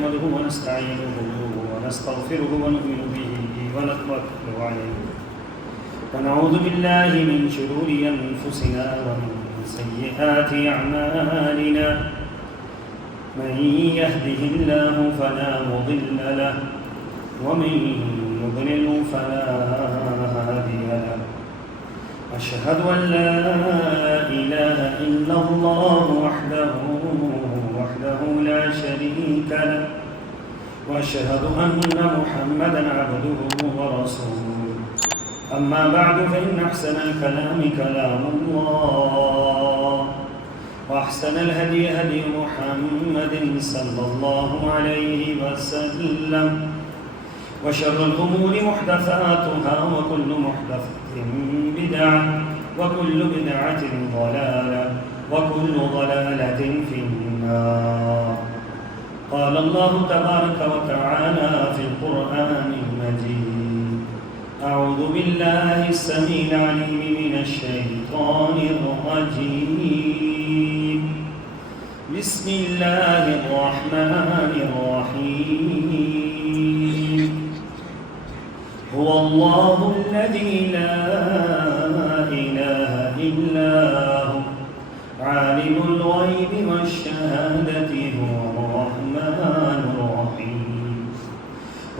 نحمده ونستعينه ونستغفره ونؤمن به ونتوكل عليه ونعوذ بالله من شرور أنفسنا ومن سيئات أعمالنا من يهده الله فلا مضل له ومن يضلل فلا هادي له أشهد أن لا إله إلا الله وحده لا شريك له وأشهد أن محمدا عبده ورسوله أما بعد فإن أحسن الكلام كلام الله وأحسن الهدي هدي محمد صلى الله عليه وسلم وشر الأمور محدثاتها وكل محدثة بدعة وكل بدعة ضلالة وكل ضلالة في النار. قال الله تبارك وتعالى في القرآن المجيد: أعوذ بالله السميع العليم من الشيطان الرجيم. بسم الله الرحمن الرحيم. هو الله الذي لا إله إلا هو عالم الغيب والشهادة هو الرحمن الرحيم.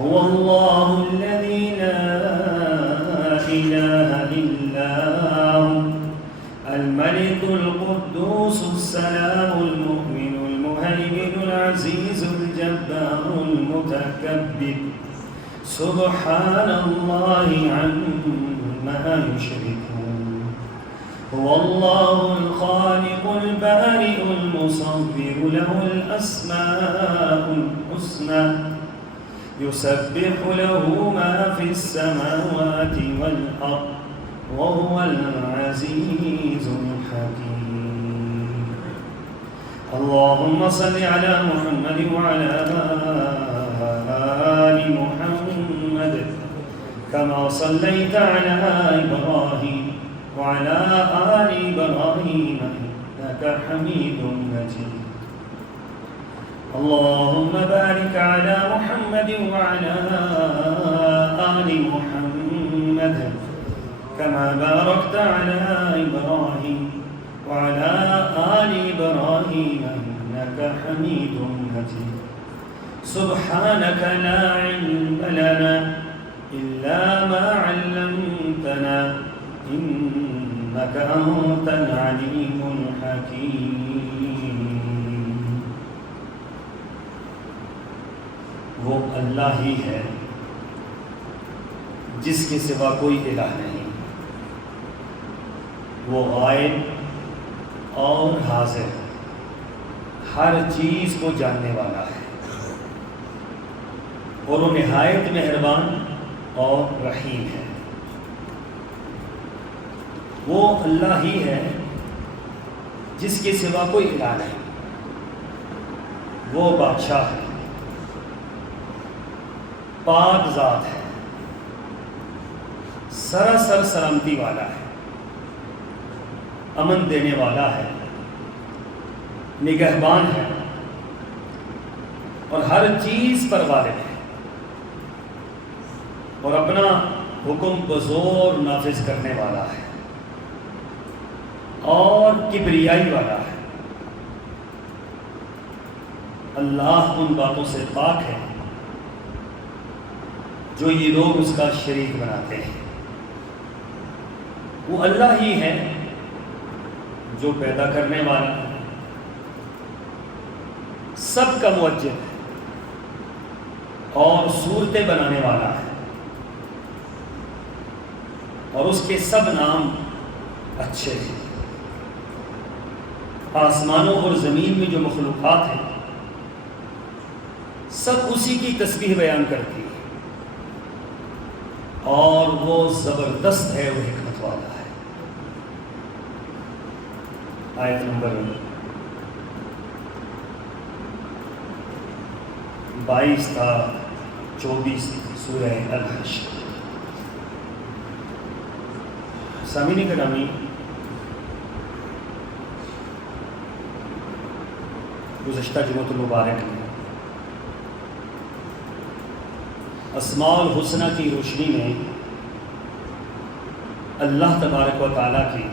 هو الله الذي لا إله إلا هو الملك القدوس السلام المؤمن المهيمن العزيز الجبار المتكبر سبحان الله عما يشركون. هو الله الخالق البارئ المصور له الأسماء الحسنى يسبح له ما في السماوات والأرض وهو العزيز الحكيم. اللهم صل على محمد وعلى آل محمد كما صليت على إبراهيم وعلى آل إبراهيم إنك حميد مجيد. اللهم بارك على محمد وعلى آل محمد كما باركت على إبراهيم وعلى آل إبراهيم إنك حميد مجيد. سبحانك لا علم لنا إلا ما علمتنا إنك أنت العليم الحكيم. وہ اللہ ہی ہے جس کے سوا کوئی الہ نہیں. وہ غائب اور حاضر ہر چیز کو جاننے والا ہے اور وہ نہایت مہربان اور رحیم ہے. وہ اللہ ہی ہے جس کے سوا کوئی الہ نہیں. وہ بادشاہ ہے، پاک ذات ہے، سراسر سلامتی والا ہے، امن دینے والا ہے، نگہبان ہے اور ہر چیز پر غالب ہے اور اپنا حکم بزور نافذ کرنے والا ہے اور کبریائی والا ہے. اللہ ان باتوں سے پاک ہے جو یہ لوگ اس کا شریک بناتے ہیں. وہ اللہ ہی ہے جو پیدا کرنے والا ہے، سب کا موجد ہے اور صورتیں بنانے والا ہے اور اس کے سب نام اچھے ہیں. آسمانوں اور زمین میں جو مخلوقات ہیں سب اسی کی تسبیح بیان کرتی ہے اور وہ زبردست ہے، وہ حکمت والا ہے. آیت نمبر 22 تا 24 سورہ الحشر. سامعین گرامی، گزشتہ جمعۃ المبارک میں اسماء الحسنہ کی روشنی میں اللہ تبارک و تعالیٰ کی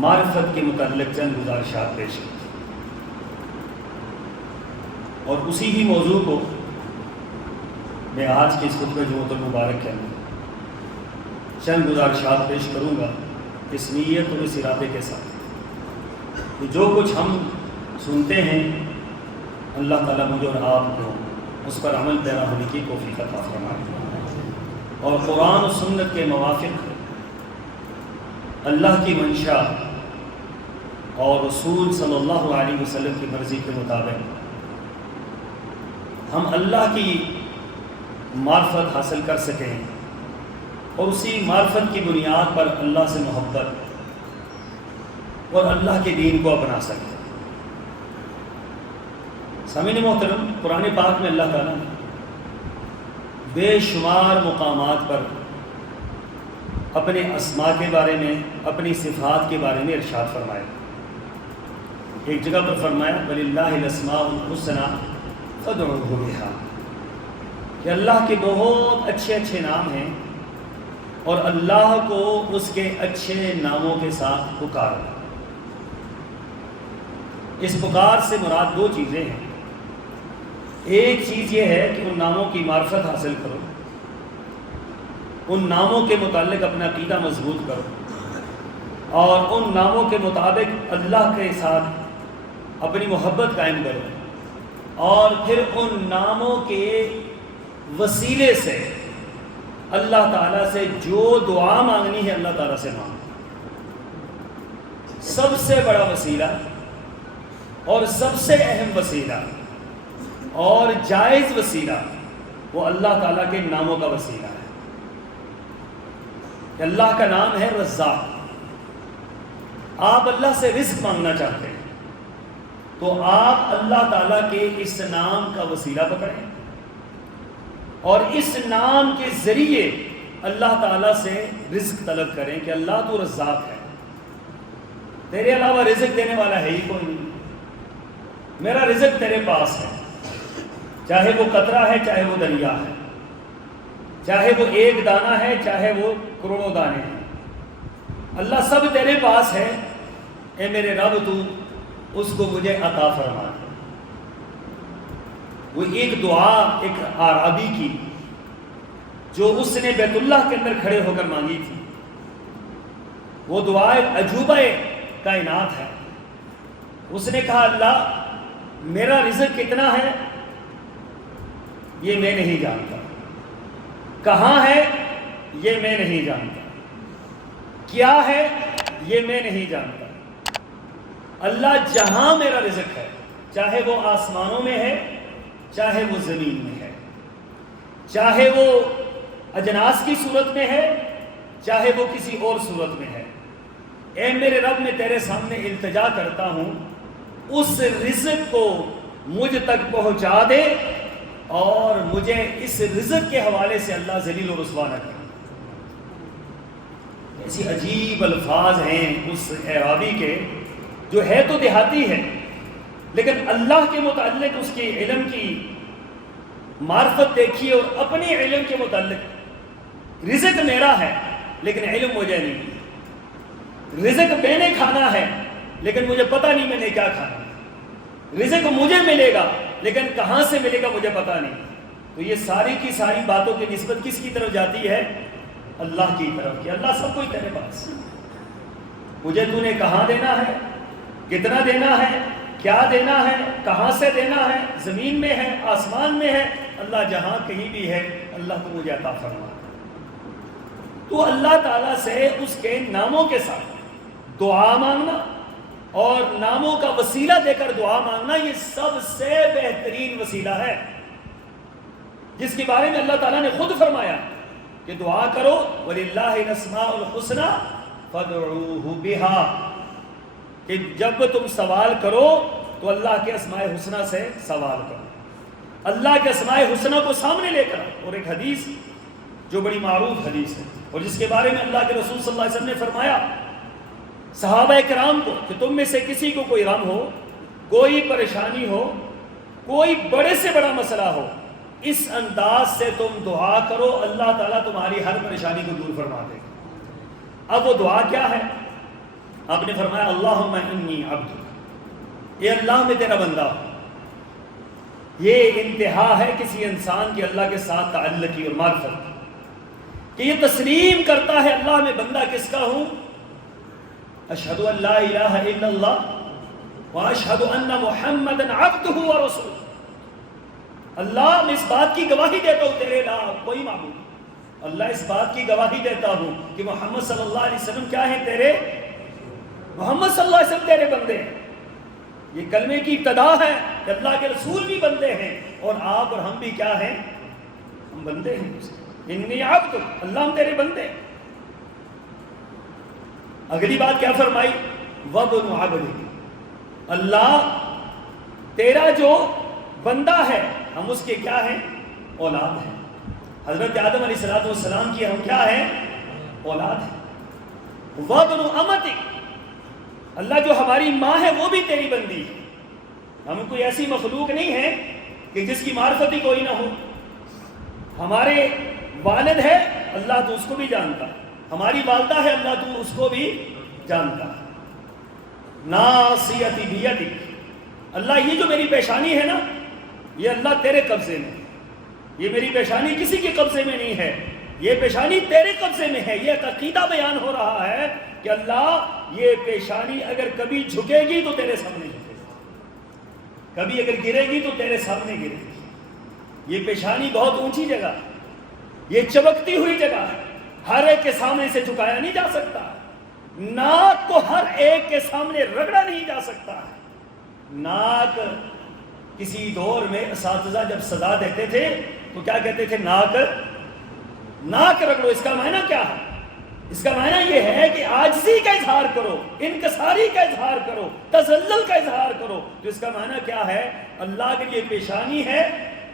معرفت کے متعلق چند گزارشات پیش کی اور اسی ہی موضوع کو میں آج کے اس خطبہ جمعۃ المبارک کے اندر چند گزارشات پیش کروں گا اس نیت اور اس ارادے کے ساتھ کہ جو کچھ ہم سنتے ہیں اللہ تعالیٰ مجھے اور آپ کو اس پر عمل پیرا ہونے کی توفیق عطا فرمائے اور قرآن و سنت کے موافق اللہ کی منشا اور رسول صلی اللہ علیہ وسلم کی مرضی کے مطابق ہم اللہ کی معرفت حاصل کر سکیں اور اسی معرفت کی بنیاد پر اللہ سے محبت اور اللہ کے دین کو اپنا سکیں۔ سامعین محترم، قرآن پاک میں اللہ تعالیٰ نے بے شمار مقامات پر اپنے اسماء کے بارے میں، اپنی صفات کے بارے میں ارشاد فرمایا۔ ایک جگہ پر فرمایا وَلِلَّهِ الْأَسْمَاءُ الْحُسْنَىٰ فَادْعُوهُ بِهَا، کہ اللہ کے بہت اچھے اچھے نام ہیں اور اللہ کو اس کے اچھے ناموں کے ساتھ پکارو۔ اس پکار سے مراد دو چیزیں ہیں۔ ایک چیز یہ ہے کہ ان ناموں کی معرفت حاصل کرو، ان ناموں کے متعلق اپنا عقیدہ مضبوط کرو اور ان ناموں کے مطابق اللہ کے ساتھ اپنی محبت قائم کرو اور پھر ان ناموں کے وسیلے سے اللہ تعالیٰ سے جو دعا مانگنی ہے اللہ تعالیٰ سے مانگو۔ سب سے بڑا وسیلہ اور سب سے اہم وسیلہ اور جائز وسیلہ وہ اللہ تعالیٰ کے ناموں کا وسیلہ ہے۔ کہ اللہ کا نام ہے رزاق، آپ اللہ سے رزق مانگنا چاہتے ہیں تو آپ اللہ تعالیٰ کے اس نام کا وسیلہ پکڑیں اور اس نام کے ذریعے اللہ تعالیٰ سے رزق طلب کریں کہ اللہ تو رزاق ہے، تیرے علاوہ رزق دینے والا ہے ہی کوئی نہیں، میرا رزق تیرے پاس ہے، چاہے وہ قطرہ ہے چاہے وہ دریا ہے، چاہے وہ ایک دانہ ہے چاہے وہ کروڑوں دانے ہیں، اللہ سب تیرے پاس ہے، اے میرے رب تو اس کو مجھے عطا فرما دے۔ وہ ایک دعا ایک اعرابی کی جو اس نے بیت اللہ کے اندر کھڑے ہو کر مانگی تھی، وہ دعا ایک عجوبہ کائنات ہے۔ اس نے کہا اللہ میرا رزق کتنا ہے یہ میں نہیں جانتا، کہاں ہے یہ میں نہیں جانتا، کیا ہے یہ میں نہیں جانتا، اللہ جہاں میرا رزق ہے، چاہے وہ آسمانوں میں ہے چاہے وہ زمین میں ہے، چاہے وہ اجناس کی صورت میں ہے چاہے وہ کسی اور صورت میں ہے، اے میرے رب میں تیرے سامنے التجا کرتا ہوں اس رزق کو مجھ تک پہنچا دے اور مجھے اس رزق کے حوالے سے اللہ ذلیل و رسوا نہ کرے۔ ایسی عجیب الفاظ ہیں اس اعرابی کے، جو ہے تو دیہاتی ہے لیکن اللہ کے متعلق اس کے علم کی معرفت دیکھیے اور اپنے علم کے متعلق رزق میرا ہے لیکن علم مجھے نہیں، رزق میں نے کھانا ہے لیکن مجھے پتہ نہیں میں نے کیا کھانا، رزق مجھے ملے گا لیکن کہاں سے ملے گا مجھے پتہ نہیں۔ تو یہ ساری کی ساری باتوں کی نسبت کس کی طرف جاتی ہے؟ اللہ کی طرف، کہ اللہ سب کچھ تیرے پاس، مجھے تو نے کہاں دینا ہے، کتنا دینا ہے، کیا دینا ہے، کہاں سے دینا ہے، زمین میں ہے آسمان میں ہے، اللہ جہاں کہیں بھی ہے اللہ تو مجھے عطا فرما۔ تو اللہ تعالیٰ سے اس کے ناموں کے ساتھ دعا مانگنا اور ناموں کا وسیلہ دے کر دعا مانگنا یہ سب سے بہترین وسیلہ ہے، جس کے بارے میں اللہ تعالیٰ نے خود فرمایا کہ دعا کرو وَلِلَّهِ الْأَسْمَاءُ الْحُسْنَىٰ فَادْعُوهُ بِهَا، کہ جب تم سوال کرو تو اللہ کے اسماء حسنہ سے سوال کرو، اللہ کے اسماء حسنہ کو سامنے لے کر۔ اور ایک حدیث جو بڑی معروف حدیث ہے اور جس کے بارے میں اللہ کے رسول صلی اللہ علیہ وسلم نے فرمایا صحابہ کرام کو کہ تم میں سے کسی کو کوئی غم ہو، کوئی پریشانی ہو، کوئی بڑے سے بڑا مسئلہ ہو اس انداز سے تم دعا کرو، اللہ تعالیٰ تمہاری ہر پریشانی کو دور فرما دے گا۔ اب وہ دعا کیا ہے؟ آپ نے فرمایا اللہم انی عبدک، اے اللہ میں تیرا بندہ ہوں۔ یہ انتہا ہے کسی انسان کی اللہ کے ساتھ تعلقی اور معرفت کہ یہ تسلیم کرتا ہے اللہ میں بندہ کس کا ہوں؟ اشہد ان لا الہ الا اللہ واشہد ان محمدا عبدہ ورسولہ۔ اللہ میں اس بات کی گواہی دیتا ہوں تیرے علاوہ کوئی معبود نہیں۔ اللہ اس بات کی گواہی دیتا ہوں کہ محمد صلی اللہ علیہ وسلم کیا ہیں؟ تیرے محمد صلی اللہ علیہ وسلم تیرے بندے ہیں۔ یہ کلمے کی ابتدا ہے کہ اللہ کے رسول بھی بندے ہیں، اور آپ اور ہم بھی کیا ہیں؟ ہم بندے ہیں۔ انی عبد، اللہ ہم تیرے بندے۔ اگلی بات کیا فرمائی؟ وابن عبدک، اللہ تیرا جو بندہ ہے ہم اس کے کیا ہیں؟ اولاد ہیں۔ حضرت آدم علیہ السلام کی ہم کیا ہیں؟ اولاد ہیں۔ وابن امتک، اللہ جو ہماری ماں ہے وہ بھی تیری بندی ہے۔ ہم کوئی ایسی مخلوق نہیں ہے کہ جس کی معرفت ہی کوئی نہ ہو۔ ہمارے والد ہے، اللہ تو اس کو بھی جانتا ہے۔ ہماری والدہ ہے، اللہ تو اس کو بھی جانتا ہے۔ ناصیتی بیدک، اللہ یہ جو میری پیشانی ہے نا، یہ اللہ تیرے قبضے میں ہے۔ یہ میری پیشانی کسی کے قبضے میں نہیں ہے، یہ پیشانی تیرے قبضے میں ہے۔ یہ عقیدہ بیان ہو رہا ہے کہ اللہ یہ پیشانی اگر کبھی جھکے گی تو تیرے سامنے جھکے گی، کبھی اگر گرے گی تو تیرے سامنے گرے گی۔ یہ پیشانی بہت اونچی جگہ ہے، یہ چمکتی ہوئی جگہ ہے، ہر ایک کے سامنے سے جھکایا نہیں جا سکتا۔ ناک کو ہر ایک کے سامنے رگڑا نہیں جا سکتا۔ ناک کسی دور میں اساتذہ جب سزا دیتے تھے تو کیا کہتے تھے؟ ناک رگڑو۔ اس کا معنی کیا ہے؟ اس کا معنی یہ ہے کہ عاجزی کا اظہار کرو، انکساری کا اظہار کرو، تذلل کا اظہار کرو۔ تو اس کا معنی کیا ہے؟ اللہ کے لیے پیشانی ہے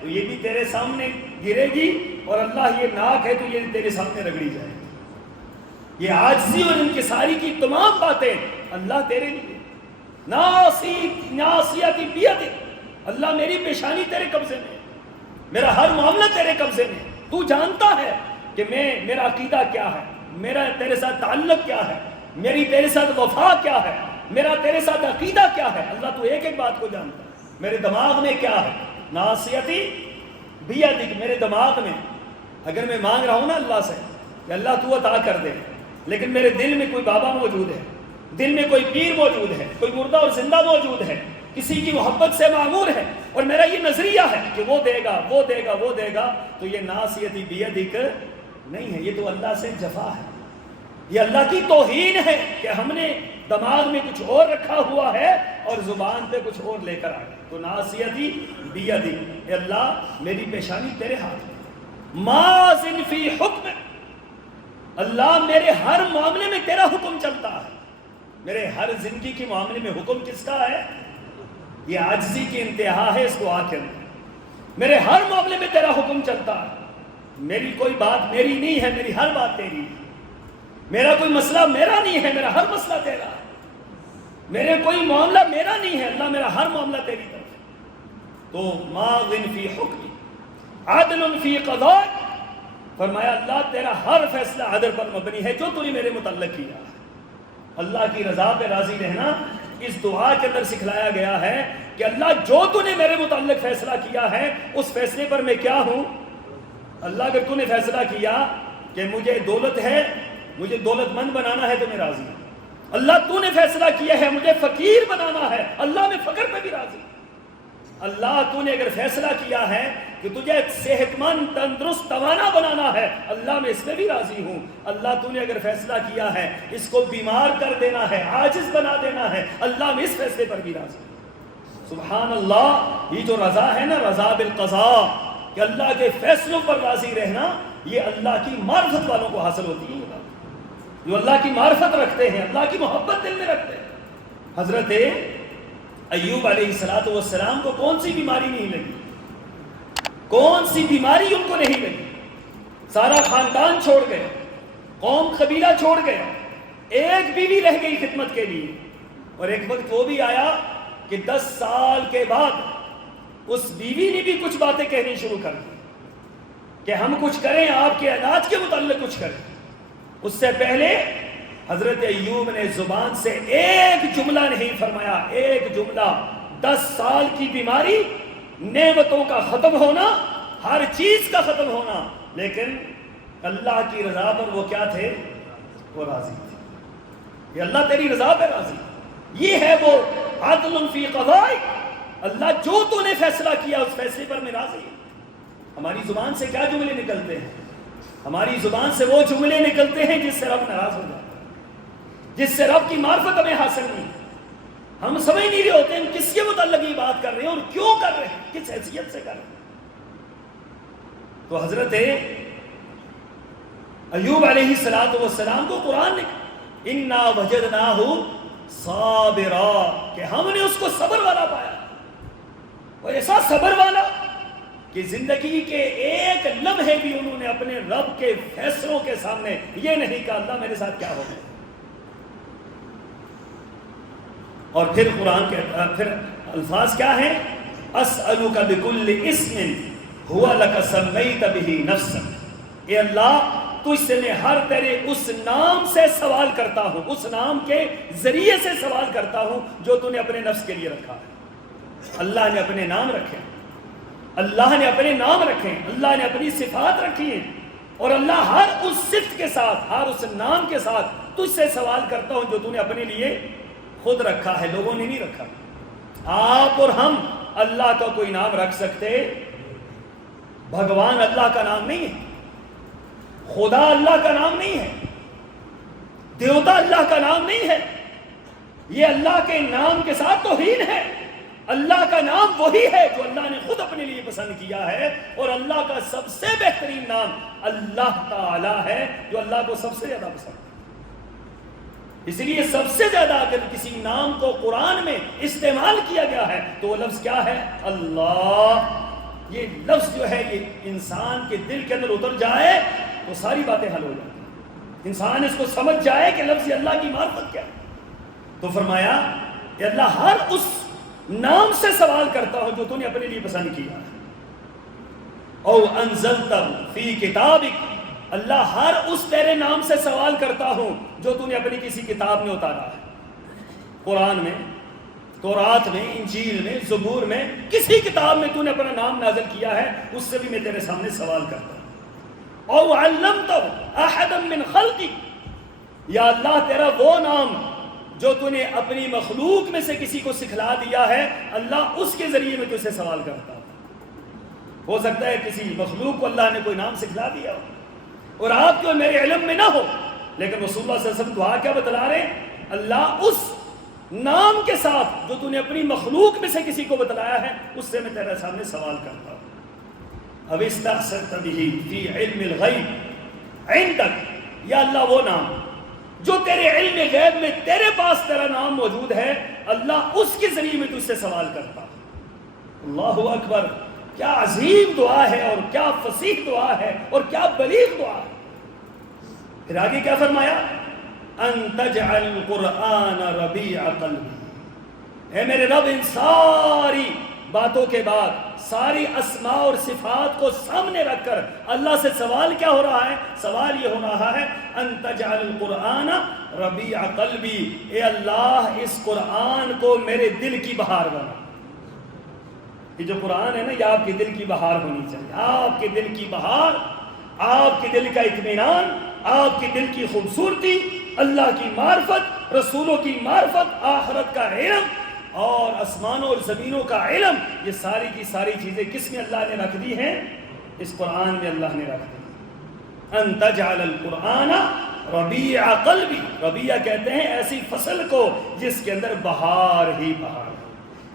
تو یہ بھی تیرے سامنے گرے گی، اور اللہ یہ ناک ہے تو یہ تیرے سامنے رگڑی جائے گی۔ یہ عاجزی اور انکساری کی تمام باتیں اللہ تیرے لیے۔ ناصیتی بیدک، اللہ میری پیشانی تیرے قبضے میں، میرا ہر معاملہ تیرے قبضے میں۔ تو جانتا ہے کہ میرا عقیدہ کیا ہے، میرا تیرے ساتھ تعلق کیا ہے، میری تیرے ساتھ وفا کیا ہے، میرا تیرے ساتھ عقیدہ کیا ہے۔ اللہ تو ایک ایک بات کو جانتا ہے۔ میرے دماغ میں کیا ہے؟ ناصیتی بیدک، میرے دماغ میں اگر میں مانگ رہا ہوں نا اللہ سے کہ اللہ تو عطا کر دے، لیکن میرے دل میں کوئی بابا موجود ہے، دل میں کوئی پیر موجود ہے، کوئی مردہ اور زندہ موجود ہے، کسی کی محبت سے معمور ہے، اور میرا یہ نظریہ ہے کہ وہ دے گا وہ دے گا وہ دے گا، تو یہ ناصیتی بیدک نہیں ہے، یہ تو اللہ سے جفا ہے، یہ اللہ کی توہین ہے کہ ہم نے دماغ میں کچھ اور رکھا ہوا ہے اور زبان پہ کچھ اور لے کر آ گئے۔ تو ناصیتی بیدک، اے اللہ میری پیشانی تیرے ہاتھ میں۔ ماضٍ فی حکم، اللہ میرے ہر معاملے میں تیرا حکم چلتا ہے۔ میرے ہر زندگی کے معاملے میں حکم کس کا ہے؟ یہ عاجزی کی انتہا ہے، اس کو آخر میرے ہر معاملے میں تیرا حکم چلتا ہے۔ میری کوئی بات میری نہیں ہے، میری ہر بات تیری ہے۔ میرا کوئی مسئلہ میرا نہیں ہے، میرا ہر مسئلہ تیرا ہے۔ میرے کوئی معاملہ میرا نہیں ہے، اللہ میرا ہر معاملہ تیری طرف ہے۔ تو ماضٍ فی حکم عدل فی قضاء، فرمایا اللہ تیرا ہر فیصلہ عدل پر مبنی ہے جو تو نے میرے متعلق کیا ہے۔ اللہ کی رضا پہ راضی رہنا اس دعا کے اندر سکھلایا گیا ہے کہ اللہ جو تو نے میرے متعلق فیصلہ کیا ہے اس فیصلے پر میں کیا ہوں۔ اللہ اگر تو نے فیصلہ کیا کہ مجھے دولت ہے، مجھے دولت مند بنانا ہے تو میں راضی ہوں۔ اللہ تو نے فیصلہ کیا ہے مجھے فقیر بنانا ہے، اللہ میں فقر پہ بھی راضی ہوں۔ اللہ تو نے اگر فیصلہ کیا ہے کہ تجھے صحت مند تندرست توانا بنانا ہے، اللہ میں اس میں بھی راضی ہوں۔ اللہ تو نے اگر فیصلہ کیا ہے اس کو بیمار کر دینا ہے، عاجز بنا دینا ہے، اللہ میں اس فیصلے پر بھی راضی ہوں۔ سبحان اللہ، یہ جو رضا ہے نا، رضا بالقضاء، کہ اللہ کے فیصلوں پر راضی رہنا، یہ اللہ کی معرفت والوں کو حاصل ہوتی ہے۔ جو اللہ کی معرفت رکھتے ہیں، اللہ کی محبت دل میں رکھتے ہیں۔ حضرت ایوب علیہ السلام کو کون سی بیماری نہیں لگی؟ کون سی بیماری ان کو نہیں لگی؟ سارا خاندان چھوڑ گئے، قوم قبیلہ چھوڑ گئے، ایک بیوی رہ گئی خدمت کے لیے، اور ایک وقت وہ بھی آیا کہ 10 سال کے بعد اس بیوی نے بھی کچھ باتیں کہنی شروع کر دی۔ کہ ہم کچھ کریں، آپ کے علاج کے متعلق کچھ کریں۔ اس سے پہلے حضرت ایوب نے زبان سے ایک جملہ نہیں فرمایا، ایک جملہ، 10 سال کی بیماری، نعمتوں کا ختم ہونا، ہر چیز کا ختم ہونا، لیکن اللہ کی رضا پر وہ کیا تھے؟ وہ راضی تھے کہ اللہ تیری رضا پہ راضی۔ یہ ہے وہ عدل فی قضائک، اللہ جو تو نے فیصلہ کیا اس فیصلے پر میں راضی ہوں۔ ہماری زبان سے کیا جملے نکلتے ہیں؟ ہماری زبان سے وہ جملے نکلتے ہیں جس سے رب ناراض ہو جاتا ہے، جس سے رب کی معرفت ہمیں حاصل نہیں۔ ہم سمجھ نہیں رہے ہوتے ہم کس کے متعلق یہ بات کر رہے ہیں اور کیوں کر رہے ہیں، کس حیثیت سے کر رہے ہیں۔ تو حضرت ایوب علیہ السلام کو قرآن نے اِنَّا وَجَدْنَاهُ صَابِرًا، کہ ہم نے اس کو صبر والا پایا، اور ایسا صبر والا کہ زندگی کے ایک لمحے بھی انہوں نے اپنے رب کے فیصلوں کے سامنے یہ نہیں کہا اللہ میرے ساتھ کیا ہوگا۔ اور پھر قرآن کے پھر الفاظ کیا ہیں؟ اسألک بکل اسم ہوا لک سمیت بہ نفسک، اے اللہ تجھ سے میں ہر تیرے اس نام سے سوال کرتا ہوں، اس نام کے ذریعے سے سوال کرتا ہوں جو تو نے اپنے نفس کے لیے رکھا ہے۔ اللہ نے اپنے نام رکھے، اللہ نے اپنے نام رکھے، اللہ نے اپنی صفات رکھی ہیں، اور اللہ ہر اس صفت کے ساتھ، ہر اس نام کے ساتھ تجھ سے سوال کرتا ہوں جو تو نے اپنے لیے خود رکھا ہے، لوگوں نے نہیں رکھا۔ آپ اور ہم اللہ کا کوئی نام رکھ سکتے؟ بھگوان اللہ کا نام نہیں ہے، خدا اللہ کا نام نہیں ہے، دیوتا اللہ کا نام نہیں ہے، یہ اللہ کے نام کے ساتھ توہین ہے۔ اللہ کا نام وہی ہے جو اللہ نے خود اپنے لیے پسند کیا ہے، اور اللہ کا سب سے بہترین نام اللہ تعالی ہے جو اللہ کو سب سے زیادہ پسند ہے۔ اس لیے سب سے زیادہ اگر کسی نام کو قرآن میں استعمال کیا گیا ہے تو وہ لفظ کیا ہے؟ اللہ۔ یہ لفظ جو ہے یہ انسان کے دل کے اندر اتر جائے تو ساری باتیں حل ہو جاتی ہیں، انسان اس کو سمجھ جائے کہ لفظ اللہ کی معرفت کیا ہے۔ تو فرمایا کہ اللہ ہر اس نام سے سوال کرتا ہوں جو تو نے اپنے لیے پسند کیا ہے۔ او انزلتہ فی کتابک، اللہ ہر اس تیرے نام سے سوال کرتا ہوں جو تو نے اپنی کسی کتاب میں اتارا ہے، قرآن میں، تورات میں، انجیل میں، زبور میں، کسی کتاب میں تو نے اپنا نام نازل کیا ہے، اس سے بھی میں تیرے سامنے سوال کرتا ہوں۔ او علمتہ احدا من خلقک، یا اللہ تیرا وہ نام جو تو نے اپنی مخلوق میں سے کسی کو سکھلا دیا ہے، اللہ اس کے ذریعے میں تجھ سے سوال کرتا ہوں۔ ہو سکتا ہے کسی مخلوق کو اللہ نے کوئی نام سکھلا دیا ہو اور آپ کے اور میرے علم میں نہ ہو، لیکن رسول اللہ صلی اللہ علیہ وسلم دعا کیا بتلا رہے ہیں؟ اللہ اس نام کے ساتھ جو تو نے اپنی مخلوق میں سے کسی کو بتلایا ہے اس سے میں تیرے سامنے سوال کرتا ہوں۔ اب استأثرت بہ فی علم الغیب عندک، یا اللہ وہ نام جو تیرے علم غیب میں تیرے پاس تیرا نام موجود ہے، اللہ اس کے ذریعے میں تجھ سے سوال کرتا ہوں۔ اللہ اکبر، کیا عظیم دعا ہے اور کیا فصیح دعا ہے اور کیا بلیغ دعا ہے۔ پھر آگے کیا فرمایا؟ ان تجعل القرآن ربیع قلبی، اے میرے رب ان ساری باتوں کے بعد ساری اسماء اور صفات کو سامنے رکھ کر اللہ سے سوال کیا ہو رہا ہے؟ سوال یہ ہو رہا ہے ان تجعل القرآن ربیع قلبی، اے اللہ اس قرآن کو میرے دل کی بہار بنا۔ یہ جو قرآن ہے نا، یہ آپ کے دل کی بہار ہونی چاہیے، آپ کے دل کی بہار، آپ کے دل کا اطمینان، آپ کے دل کی خوبصورتی، اللہ کی معرفت، رسولوں کی معرفت، آخرت کا علم اور آسمانوں اور زمینوں کا علم، یہ ساری کی ساری چیزیں کس میں اللہ نے رکھ دی ہیں؟ اس قرآن میں اللہ نے رکھ دی۔ ان تجعل القرآن ربیع قلبی، ربیع کہتے ہیں ایسی فصل کو جس کے اندر بہار ہی بہار ہو،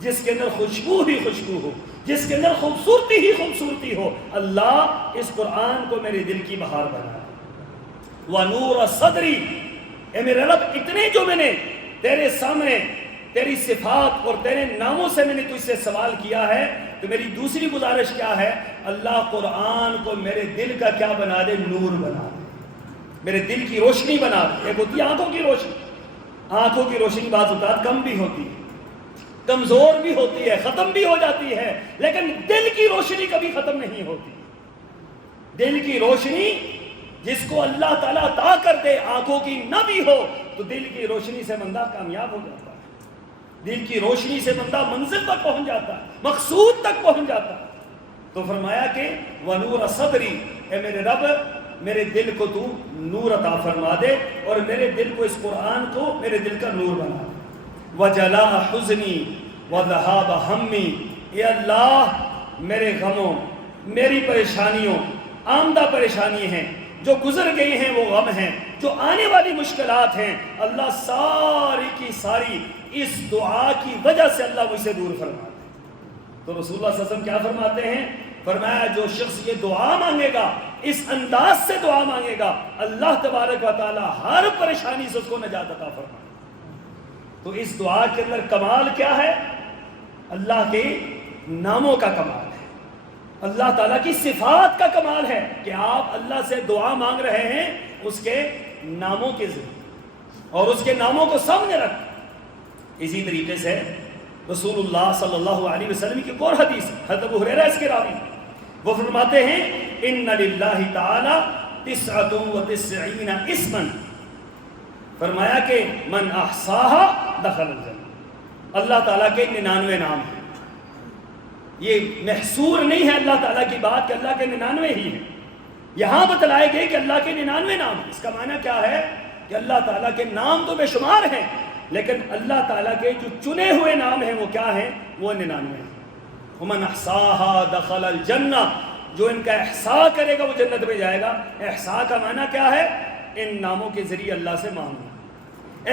جس کے اندر خوشبو ہی خوشبو ہو، جس کے اندر خوبصورتی ہی خوبصورتی ہو۔ اللہ اس قرآن کو میرے دل کی بہار بنا۔ وَنُورَ صَدْرِي، اے میرے رب اتنے جو میں نے تیرے سامنے تیری صفات اور تیرے ناموں سے میں نے تجھ سے سوال کیا ہے، تو میری دوسری گزارش کیا ہے؟ اللہ قرآن کو میرے دل کا کیا بنا دے؟ نور بنا دے، میرے دل کی روشنی بنا دے۔ ایک ہوتی ہے آنکھوں کی روشنی، آنکھوں کی روشنی بعض اوقات کم بھی ہوتی ہے، کمزور بھی ہوتی ہے، ختم بھی ہو جاتی ہے، لیکن دل کی روشنی کبھی ختم نہیں ہوتی۔ دل کی روشنی جس کو اللہ تعالیٰ عطا کر دے، آنکھوں کی نہ بھی ہو تو دل کی روشنی سے بندہ کامیاب ہو جاتا ہے، دل کی روشنی سے بندہ منزل تک پہنچ جاتا ہے، مقصود تک پہنچ جاتا ہے۔ تو فرمایا کہ وَنُورَ صَدْرِي، اے میرے رب میرے دل کو تو نور عطا فرما دے، اور میرے دل کو، اس قرآن کو میرے دل کا نور بنا دے۔ وَجَلَاءَ حُزْنِي وَذَهَابَ هَمِّي، اے اللہ میرے غموں، میری پریشانیوں، آمدہ پریشانی ہیں، جو گزر گئی ہیں وہ غم ہیں، جو آنے والی مشکلات ہیں، اللہ ساری کی ساری اس دعا کی وجہ سے اللہ مجھ سے دور فرما دے۔ تو رسول اللہ صلی اللہ علیہ وسلم کیا فرماتے ہیں؟ فرمایا جو شخص یہ دعا مانگے گا، اس انداز سے دعا مانگے گا، اللہ تبارک و تعالی ہر پریشانی سے اس کو نجات عطا فرمائے۔ تو اس دعا کے اندر کمال کیا ہے؟ اللہ کے ناموں کا کمال ہے، اللہ تعالیٰ کی صفات کا کمال ہے کہ آپ اللہ سے دعا مانگ رہے ہیں اس کے ناموں کے ذریعے، اور اس کے ناموں کو سامنے رکھ۔ اسی طریقے سے رسول اللہ صلی اللہ علیہ وسلم کی ایک اور حدیث، حضرت ابو ہریرہ اس کے راوی، وہ فرماتے ہیں ان للہ تعالی 99 اسما، فرمایا کہ من احصاها دخل الجنہ، اللہ تعالیٰ کے 99 نام ہیں۔ یہ محصور نہیں ہے اللہ تعالیٰ کی بات کہ اللہ کے 99 ہی ہیں، یہاں بتلائے گئے کہ اللہ کے 99 نام ہیں۔ اس کا معنی کیا ہے کہ اللہ تعالیٰ کے نام تو بے شمار ہیں، لیکن اللہ تعالیٰ کے جو چنے ہوئے نام ہیں وہ کیا ہیں؟ وہ 99 ہیں۔ ومن احصاها دخل الجنہ، جو ان کا احصاء کرے گا وہ جنت میں جائے گا۔ احصاء کا معنی کیا ہے؟ ان ناموں کے ذریعے اللہ سے مانگنا۔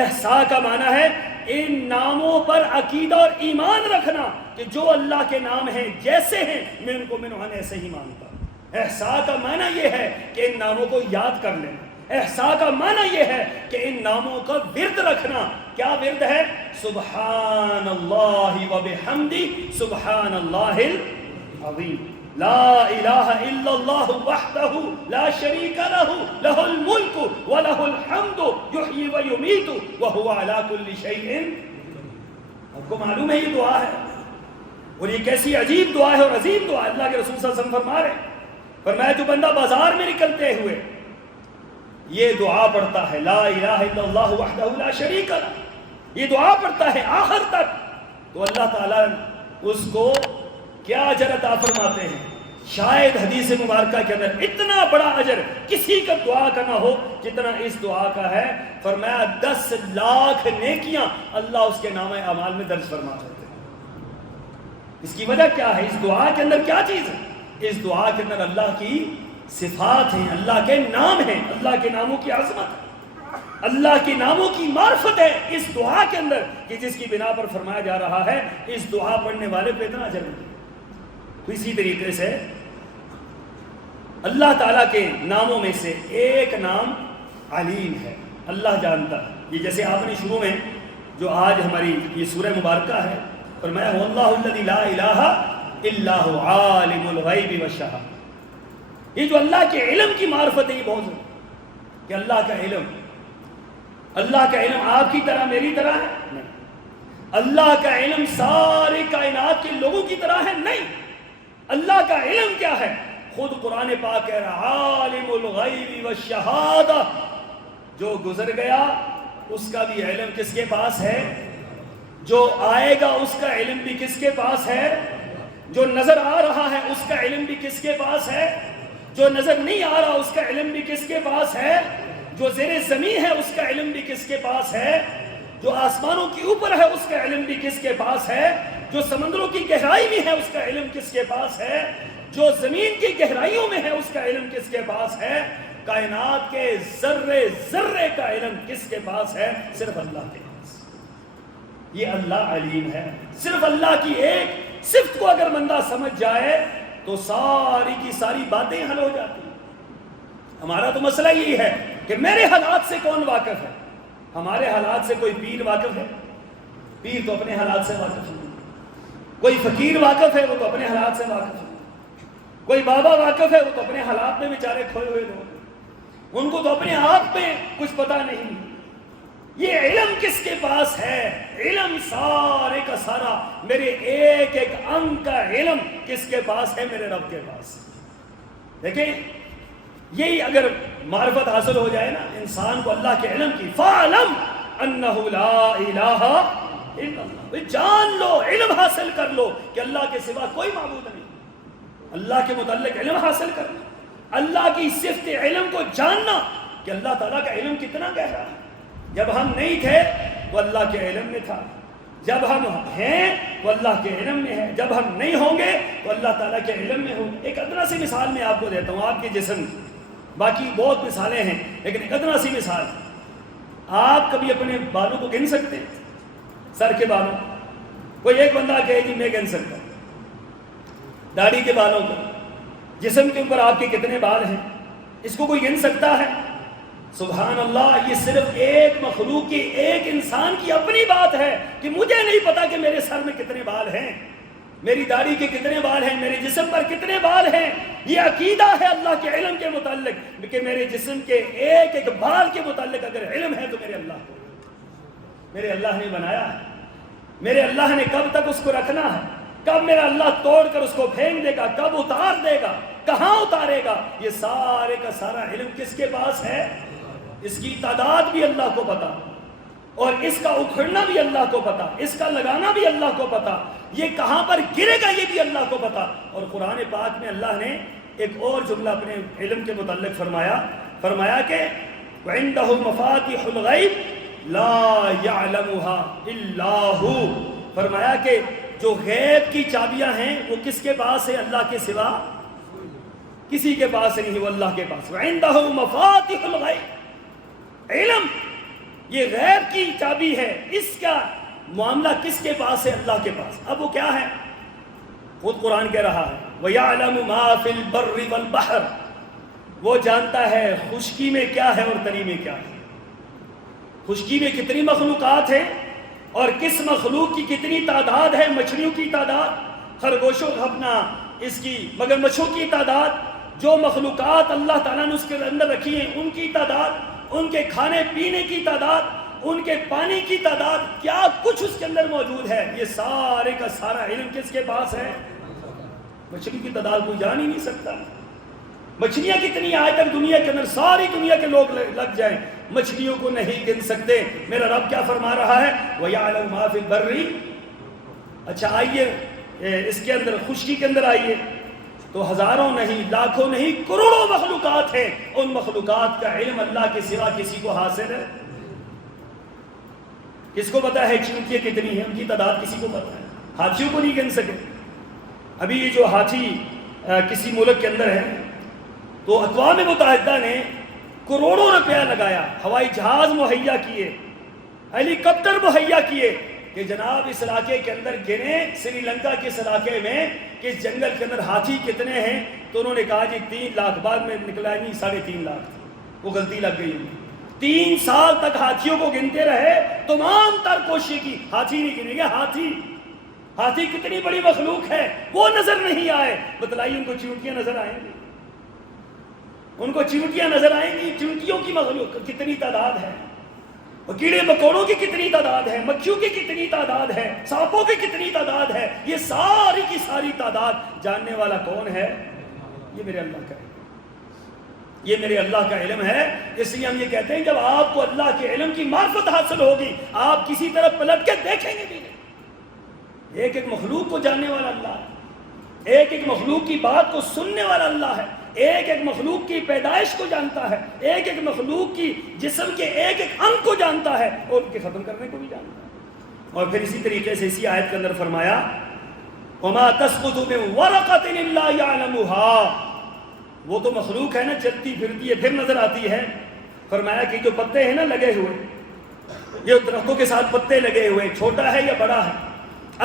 احصاء کا معنی ہے ان ناموں پر عقیدہ اور ایمان رکھنا کہ جو اللہ کے نام ہیں جیسے ہیں میں ان کو منوان ایسے ہی مانتا ہوں۔ احصاء کا معنی یہ ہے کہ ان ناموں کو یاد کر لینا۔ احصاء کا معنی یہ ہے کہ ان ناموں کا ورد رکھنا۔ کیا ورد ہے؟ سبحان اللہ و بحمدہ سبحان اللہ العظیم، لا الہ الا اللہ وحدہ لا شریک لہ لہ الملک ولہ الحمد یحیی و یمیت وہو علی کل شیء۔ آپ کو معلوم ہے یہ دعا ہے، اور یہ کیسی عجیب دعا ہے اور عظیم دعا ہے۔ اللہ کے رسول صلی اللہ علیہ وسلم فرما رہے ہیں، فرمایا جو بندہ بازار میں نکلتے ہوئے یہ دعا پڑھتا ہے، لا الہ الا اللہ وحدہ لا شریک لہ، یہ دعا پڑھتا ہے آخر تک، تو اللہ تعالیٰ اس کو کیا اجر عطا فرماتے ہیں؟ شاید حدیث مبارکہ کے اندر اتنا بڑا اجر کسی کا دعا کا نہ ہو جتنا اس دعا کا ہے۔ فرمایا 10 لاکھ نیکیاں اللہ اس کے نامہ اعمال میں درج فرما دیتے ہیں۔ اس کی وجہ کیا ہے؟ اس دعا کے اندر کیا چیز ہے؟ اس دعا کے اندر اللہ کی صفات ہیں، اللہ کے نام ہیں، اللہ کے ناموں کی عظمت ہے، اللہ کے ناموں کی معرفت ہے اس دعا کے اندر، کہ جس کی بنا پر فرمایا جا رہا ہے اس دعا پڑھنے والے پہ اتنا اجر ملے۔ تو اسی طریقے سے اللہ تعالیٰ کے ناموں میں سے ایک نام علیم ہے، اللہ جانتا ہے۔ یہ جیسے آپ نے شروع میں جو آج ہماری یہ سورہ مبارکہ ہے، فرمایا هو اللہ الذی لا الہ الا هو عالم الغیب والشہادہ، یہ جو اللہ کے علم کی معرفت ہے یہ بہت ضروری کہ اللہ کا علم آپ کی طرح میری طرح ہے؟ نہیں۔ اللہ کا علم سارے کائنات کے لوگوں کی طرح ہے؟ نہیں۔ اللہ کا علم کیا ہے؟ خود قرآن پاک کہہ رہا عالم الغیب والشہادہ، جو گزر گیا اس کا بھی علم کس کے پاس ہے؟ جو آئے گا اس کا علم بھی کس کے پاس ہے؟ جو نظر آ رہا ہے اس کا علم بھی کس کے پاس ہے؟ جو نظر نہیں آ رہا اس کا علم بھی کس کے پاس ہے؟ جو زیر زمین ہے اس کا علم بھی کس کے پاس ہے؟ جو آسمانوں کے اوپر ہے اس کا علم بھی کس کے پاس ہے؟ جو سمندروں کی گہرائی میں ہے اس کا علم کس کے پاس ہے؟ جو زمین کی گہرائیوں میں ہے اس کا علم کس کے پاس ہے؟ کائنات کے ذرے ذرے کا علم کس کے پاس ہے؟ صرف اللہ کے پاس۔ یہ اللہ علیم ہے۔ صرف اللہ کی ایک صفت کو اگر بندہ سمجھ جائے تو ساری کی ساری باتیں حل ہو جاتی ہیں۔ ہمارا تو مسئلہ یہی ہے کہ میرے حالات سے کون واقف ہے؟ ہمارے حالات سے کوئی پیر واقف ہے؟ پیر تو اپنے حالات سے واقف ہے۔ کوئی فقیر واقف ہے؟ وہ تو اپنے حالات سے واقف ہے۔ کوئی بابا واقف ہے؟ وہ تو اپنے حالات میں بیچارے کھوئے ہوئے لوگ، ان کو تو اپنے آپ میں کچھ پتا نہیں۔ یہ علم کس کے پاس ہے؟ علم سارے کا سارا، میرے ایک ایک انگ کا علم کس کے پاس ہے؟ میرے رب کے پاس۔ دیکھیں یہی اگر معرفت حاصل ہو جائے نا انسان کو اللہ کے علم کی، فَعْلَمْ أَنَّهُ لَا إِلَٰهَ إِلَّا اللَّهُ، جان لو، علم حاصل کر لو کہ اللہ کے سوا کوئی معبود نہیں۔ اللہ کے متعلق علم حاصل کرنا، اللہ کی صفت علم کو جاننا کہ اللہ تعالیٰ کا علم کتنا گہرا ہے۔ جب ہم نہیں تھے تو اللہ کے علم میں تھا، جب ہم ہیں تو اللہ کے علم میں ہے، جب ہم نہیں ہوں گے تو اللہ تعالیٰ کے علم میں ہوں۔ ایک ادنا سی مثال میں آپ کو دیتا ہوں، آپ کے جسم، باقی بہت مثالیں ہیں لیکن ایک ادنا سی مثال، آپ کبھی اپنے بالوں کو گن سکتے ہیں؟ سر کے بالوں، کوئی ایک بندہ کہے جی میں گن سکتا ہوں۔ داڑھی کے بالوں کو، جسم کے اوپر آپ کے کتنے بال ہیں، اس کو کوئی گن سکتا ہے؟ سبحان اللہ، یہ صرف ایک مخلوق کی، ایک انسان کی اپنی بات ہے کہ مجھے نہیں پتا کہ میرے سر میں کتنے بال ہیں، میری داڑھی کے کتنے بال ہیں، میرے جسم پر کتنے بال ہیں۔ یہ عقیدہ ہے اللہ کے علم کے متعلق کہ میرے جسم کے ایک ایک بال کے متعلق اگر علم ہے تو میرے اللہ نے بنایا ہے، میرے اللہ نے کب تک اس کو رکھنا ہے، کب میرا اللہ توڑ کر اس کو پھینک دے گا، کب اتار دے گا، کہاں اتارے گا، یہ سارے کا سارا علم کس کے پاس ہے؟ اس کی تعداد بھی اللہ کو پتا، اور اس کا اکھڑنا بھی اللہ کو پتا، اس کا لگانا بھی اللہ کو پتا، یہ کہاں پر گرے گا یہ بھی اللہ کو پتا۔ اور قرآن پاک میں اللہ نے ایک اور جملہ اپنے علم کے متعلق فرمایا کہ وَعِنْدَهُ مَفَاتِحُ الْغَيْبِ لَا يَعْلَمُهَا إِلَّا هُوَ، فرمایا کہ جو غیب کی چابیاں ہیں وہ کس کے پاس ہے؟ اللہ کے سوا کسی کے پاس نہیں، وہ اللہ کے پاس۔ وَعِنْدَهُ مَفَاتِحُ الْغَيْبِ، علم یہ غیب کی چابی ہے، اس کا معاملہ کس کے پاس ہے؟ اللہ کے پاس۔ اب وہ کیا ہے؟ خود قرآن کہہ رہا ہے وَيَعْلَمُ مَا فِي الْبَرِّ وَالْبَحْرِ، وہ جانتا ہے خشکی میں کیا ہے اور تری میں کیا ہے، خشکی میں کتنی مخلوقات ہیں اور کس مخلوق کی کتنی تعداد ہے، مچھلیوں کی تعداد، خرگوشوں اپنا اس کی مگرمچھوں کی تعداد، جو مخلوقات اللہ تعالیٰ نے اس کے اندر رکھی ہیں ان کی تعداد، ان کے کھانے پینے کی تعداد، ان کے پانی کی تعداد، کیا کچھ اس کے اندر موجود ہے، یہ سارے کا سارا علم کس کے پاس ہے؟ مچھلی کی تعداد کوئی جان ہی نہیں سکتا۔ مچھلیاں کتنی آج تک دنیا کے اندر، ساری دنیا کے لوگ لگ جائیں، مچھلیوں کو نہیں گن سکتے۔ میرا رب کیا فرما رہا ہے؟ وَيَعْلَمُ مَا فِي الْبَرِّ۔ اچھا آئیے اس کے اندر، خشکی کے اندر آئیے تو ہزاروں نہیں، لاکھوں نہیں، کروڑوں مخلوقات ہیں، ان مخلوقات کا علم اللہ کے سوا کسی کو حاصل ہے؟ کس کو پتا ہے چیونٹیاں کتنی ہیں؟ ان کی تعداد کسی کو پتا ہے؟ ہاتھیوں کو نہیں گن سکے۔ ابھی یہ جو ہاتھی کسی ملک کے اندر ہے تو اقوام متحدہ نے کروڑوں روپیہ لگایا، ہوائی جہاز مہیا کیے، ہیلی کاپٹر مہیا کیے کہ جناب اس علاقے کے اندر گنیں، سری لنکا کے اس علاقے میں کہ اس جنگل کے اندر ہاتھی کتنے ہیں، تو انہوں نے کہا جی 3 لاکھ، بعد میں نکلا نہیں 3.5 لاکھ، وہ غلطی لگ گئی۔ 3 سال تک ہاتھیوں کو گنتے رہے، تمام تر کوشش کی، ہاتھی نہیں گنے گے۔ ہاتھی کتنی بڑی مخلوق ہے، وہ نظر نہیں آئے۔ بتلائیے ان کو چیونٹیاں نظر آئیں گی، ان کو چیونٹیاں نظر آئیں گی، چیونٹیوں کی مخلوق کتنی تعداد ہے، کیڑے مکوڑوں کی کتنی تعداد ہے، مکھیوں کی کتنی تعداد ہے، سانپوں کی کتنی تعداد ہے، یہ ساری کی ساری تعداد جاننے والا کون ہے؟ یہ میرے اللہ کا علم، یہ میرے اللہ کا علم ہے۔ اس لیے ہم یہ کہتے ہیں جب آپ کو اللہ کے علم کی معرفت حاصل ہوگی آپ کسی طرف پلٹ کے دیکھیں گے بھی نہیں۔ ایک ایک مخلوق کو جاننے والا اللہ ہے، ایک ایک مخلوق کی بات کو سننے والا اللہ ہے، ایک ایک مخلوق کی پیدائش کو جانتا ہے، ایک ایک مخلوق کی جسم کے ایک ایک انگ کو جانتا ہے اور ان کے ختم کرنے کو بھی جانتا ہے۔ اور پھر اسی طریقے سے اسی آیت کے اندر فرمایا وَمَا تَسْقُطُ مِن وَرَقَةٍ إِلَّا يَعْلَمُهَا، وہ تو مخلوق ہے نا، چلتی پھرتی ہے پھر نظر آتی ہے۔ فرمایا کہ جو پتے ہیں نا لگے ہوئے، یہ درختوں کے ساتھ پتے لگے ہوئے، چھوٹا ہے یا بڑا ہے،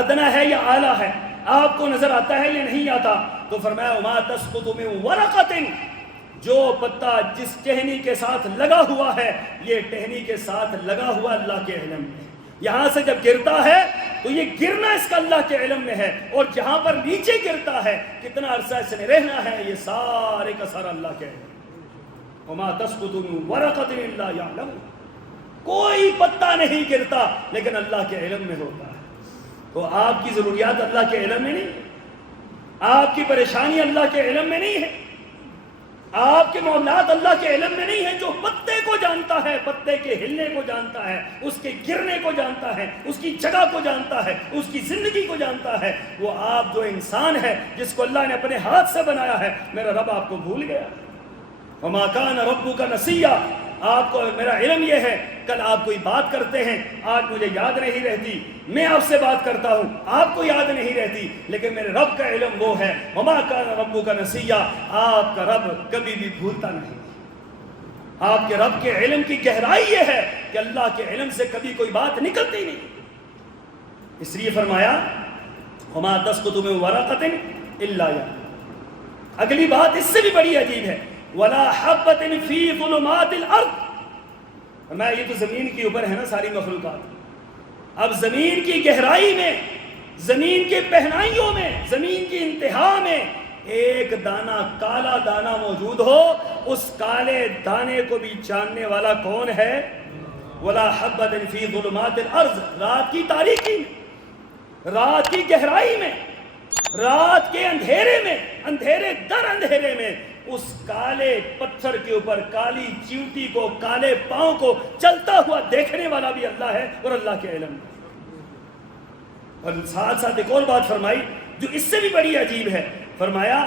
ادنا ہے یا اعلیٰ ہے، آپ کو نظر آتا ہے یا نہیں آتا؟ تو فرمایا وَمَا تَسْقُطُ مِن وَرَقَةٍ، جو پتا جس ٹہنی کے ساتھ لگا ہوا ہے، یہ ٹہنی کے ساتھ لگا ہوا اللہ کے علم میں، یہاں سے جب گرتا ہے تو یہ گرنا اس کا اللہ کے علم میں ہے، اور جہاں پر نیچے گرتا ہے کتنا عرصہ اس نے رہنا ہے، یہ سارے کا سارا اللہ کے علم۔ وَمَا تَسْقُطُ مِن وَرَقَةٍ إِلَّا يَعْلَمُهَا، کوئی پتا نہیں گرتا لیکن اللہ کے علم میں ہوتا ہے۔ تو آپ کی ضروریات اللہ کے علم میں نہیں، آپ کی پریشانی اللہ کے علم میں نہیں ہے، آپ کے معاملات اللہ کے علم میں نہیں ہیں. جو پتے کو جانتا ہے, پتے کے ہلنے کو جانتا ہے, اس کے گرنے کو جانتا ہے, اس کی جگہ کو جانتا ہے, اس کی زندگی کو جانتا ہے, وہ آپ جو انسان ہے جس کو اللہ نے اپنے ہاتھ سے بنایا ہے, میرا رب آپ کو بھول گیا. وما کان ربک نسیا, آپ کو میرا علم یہ ہے, کل آپ کوئی بات کرتے ہیں, آج مجھے یاد نہیں رہتی, میں آپ سے بات کرتا ہوں, آپ کو یاد نہیں رہتی, لیکن میرے رب کا علم وہ ہے. وما کان ربک نسیا, آپ کا رب کبھی بھی بھولتا نہیں. آپ کے رب کے علم کی گہرائی یہ ہے کہ اللہ کے علم سے کبھی کوئی بات نکلتی نہیں. اس لیے فرمایا وما تسقط من ورقۃ الا یعلمها. اگلی بات اس سے بھی بڑی عجیب ہے, ولا حبۃ فی ظلمات الارض. میں یہ تو زمین کے اوپر ہے نا ساری مخلوقات, اب زمین کی گہرائی میں, زمین کے پہنائیوں میں, زمین کی انتہا میں ایک دانہ, کالا دانہ موجود ہو, اس کالے دانے کو بھی جاننے والا کون ہے؟ ولا حبۃ فی ظلمات الارض. رات کی تاریکی میں, رات کی گہرائی میں, رات کے اندھیرے میں, اندھیرے در اندھیرے میں, اس کالے پتھر کے اوپر کالی چیونٹی کو, کالے پاؤں کو چلتا ہوا دیکھنے والا بھی اللہ ہے, اور اللہ کے علم میں. اور ساتھ ساتھ ایک اور بات فرمائی جو اس سے بھی بڑی عجیب ہے, فرمایا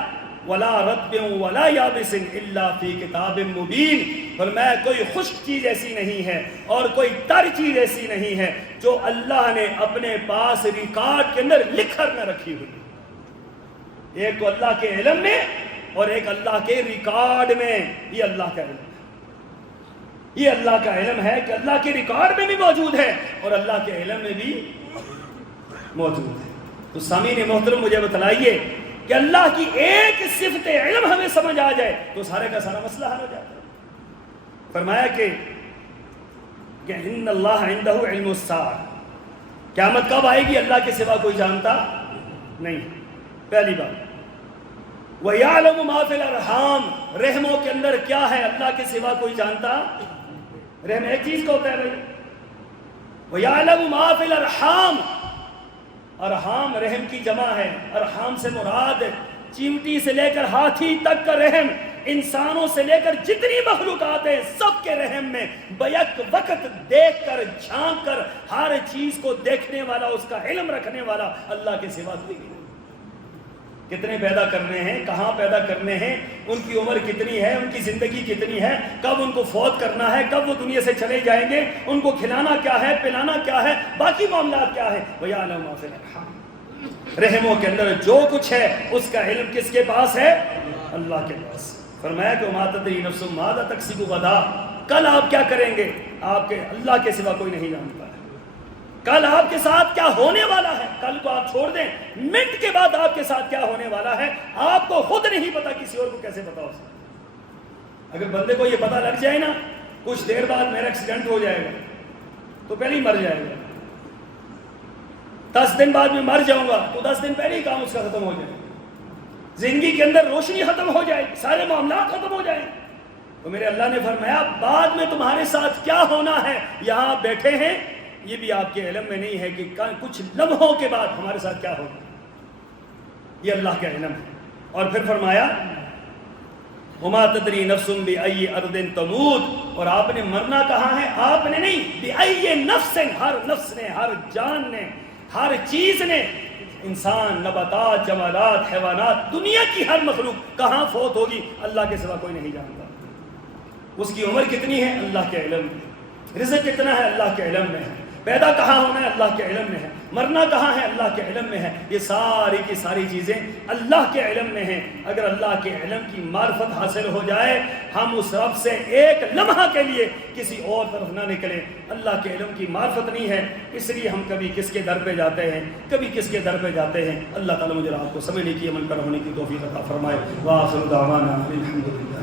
ولا رطب ولا یابس الا فی کتاب مبین. فرمایا کوئی خشک چیز ایسی نہیں ہے اور کوئی تر چیز ایسی نہیں ہے جو اللہ نے اپنے پاس ریکارڈ کے اندر لکھ کر نہ رکھی ہوئی. ایک تو اللہ کے علم میں اور ایک اللہ کے ریکارڈ میں. یہ اللہ کا علم ہے, یہ اللہ کا علم ہے کہ اللہ کے ریکارڈ میں بھی موجود ہے اور اللہ کے علم میں بھی موجود ہے. تو سامعین محترم مجھے بتلائیے کہ اللہ کی ایک صفت علم ہمیں سمجھ آ جائے تو سارے کا سارا مسئلہ حل ہو جاتا ہے. فرمایا کہ ان اللہ عنده علم الساعہ, قیامت کب آئے گی اللہ کے سوا کوئی جانتا نہیں. پہلی بات, وَيَعْلَمُ مَا فِي الْأَرْحَامِ, رحموں کے اندر کیا ہے اللہ کے سوا کوئی جانتا. رحم ایک چیز کا ہوتا ہے بھائی. وَيَعْلَمُ مَا فِي الْأَرْحَامِ, ارحام رحم کی جمع ہے. ارحام سے مراد چیمٹی سے لے کر ہاتھی تک کا رحم, انسانوں سے لے کر جتنی مخلوقات ہیں سب کے رحم میں بیک وقت دیکھ کر, جھانک کر, ہر چیز کو دیکھنے والا, اس کا علم رکھنے والا اللہ کے سوا کوئی نہیں. کتنے پیدا کرنے ہیں, کہاں پیدا کرنے ہیں, ان کی عمر کتنی ہے, ان کی زندگی کتنی ہے, کب ان کو فوت کرنا ہے, کب وہ دنیا سے چلے جائیں گے, ان کو کھلانا کیا ہے, پلانا کیا ہے, باقی معاملات کیا ہے. وَيَعْلَمُ مَا فِي الْأَرْحَامِ, رحموں کے اندر جو کچھ ہے اس کا علم کس کے پاس ہے؟ اللہ کے پاس. فرمایا کہ وَمَا تَدْرِي نَفْسٌ مَاذَا تَكْسِبُ غَدًا, کل آپ کیا کریں گے آپ کے اللہ کے سوا کوئی نہیں جانتا ہے. کل آپ کے ساتھ کیا ہونے والا ہے, کل کو آپ چھوڑ دیں, منٹ کے بعد آپ کے ساتھ کیا ہونے والا ہے آپ کو خود نہیں پتا, کسی اور کو کیسے پتا ہو سکتا. اگر بندے کو یہ پتا لگ جائے نا کچھ دیر بعد میرا ایکسیڈنٹ ہو جائے گا تو پہلے ہی مر جائے گا, 10 دن بعد میں مر جاؤں گا تو 10 دن پہلے ہی کام اس کا ختم ہو جائے گا, زندگی کے اندر روشنی ختم ہو جائے, سارے معاملات ختم ہو جائیں. تو میرے اللہ نے فرمایا بعد میں تمہارے ساتھ کیا ہونا ہے یہاں بیٹھے ہیں یہ بھی آپ کے علم میں نہیں ہے کہ کچھ لمحوں کے بعد ہمارے ساتھ کیا ہوگا. یہ اللہ کا علم ہے. اور پھر فرمایا وما تدری نفس بأی ارض تموت, اور آپ نے مرنا کہاں ہے, آپ نے نہیں, بأی نفس, ہر نفس نے, ہر جان نے, ہر چیز نے, انسان, نباتات, جمادات, حیوانات, دنیا کی ہر مخلوق کہاں فوت ہوگی اللہ کے سوا کوئی نہیں جانتا. اس کی عمر کتنی ہے اللہ کے علم میں, رزق کتنا ہے اللہ کے علم میں ہے, پیدا کہاں ہونا ہے اللہ کے علم میں ہے, مرنا کہاں ہے اللہ کے علم میں ہے. یہ ساری کی ساری چیزیں اللہ کے علم میں ہیں. اگر اللہ کے علم کی معرفت حاصل ہو جائے ہم اس رب سے ایک لمحہ کے لیے کسی اور طرف نہ نکلیں. اللہ کے علم کی معرفت نہیں ہے اس لیے ہم کبھی کس کے در پہ جاتے ہیں, کبھی کس کے در پہ جاتے ہیں. اللہ تعالیٰ مجھے آپ کو سمجھنے کی, عمل پر ہونے کی توفیق عطا فرمائے. وآخر دعوانا الحمدللہ.